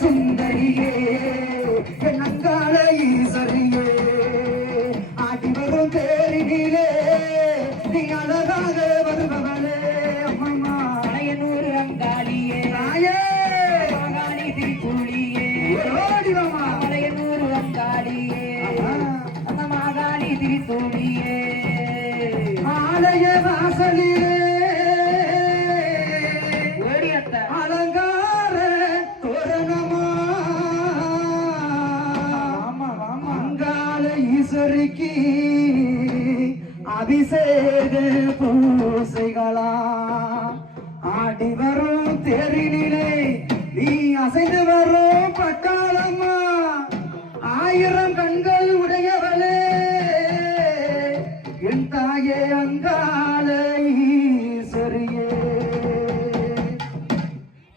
சுந்தரியே என் அங்காள ஈஸ்வரியே ஆடி வரும் தேரினிலே நீ அழகாக வருபவளே அம்மா அயனூர் அங்காளியே தாயே மகாணி திருப்புளியே ஓடி வாமா அயனூர் அங்காளியே அந்த மகாணி திருப்புளியே ஆலய வாசலிலே ஈஸ்வரிக்கு அபிஷேக பூசைகளா ஆடி வரும் தேரினிலே நீ அசைந்து வரும் பட்டாளம்மா ஆயிரம் கண்கள் உடையவளே என் தாயே அங்காள ஈஸ்வரியே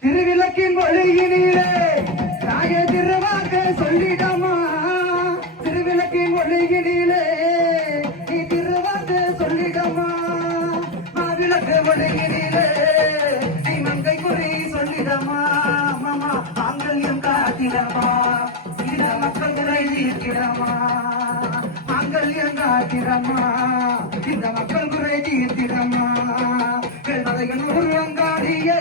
திருவிளக்கின் ஒளியினிலே தாயே திருவாக்க சொல்லிடமா திருவிளக்கின் ஒளியினிலே நீ திருவாக்க சொல்லிடமா விளக்கு ஒளியினிலே நீ மங்கை குறி சொல்லிடமா மாமா மாங்கல்யம் காத்திடமா இந்த மக்கள் குறை தீர்த்திடமா மாங்கல்யம் காத்திடமா இந்த மக்கள் குறை தீர்த்திடமா கேள்வதைகள் ஒரு அங்காடியே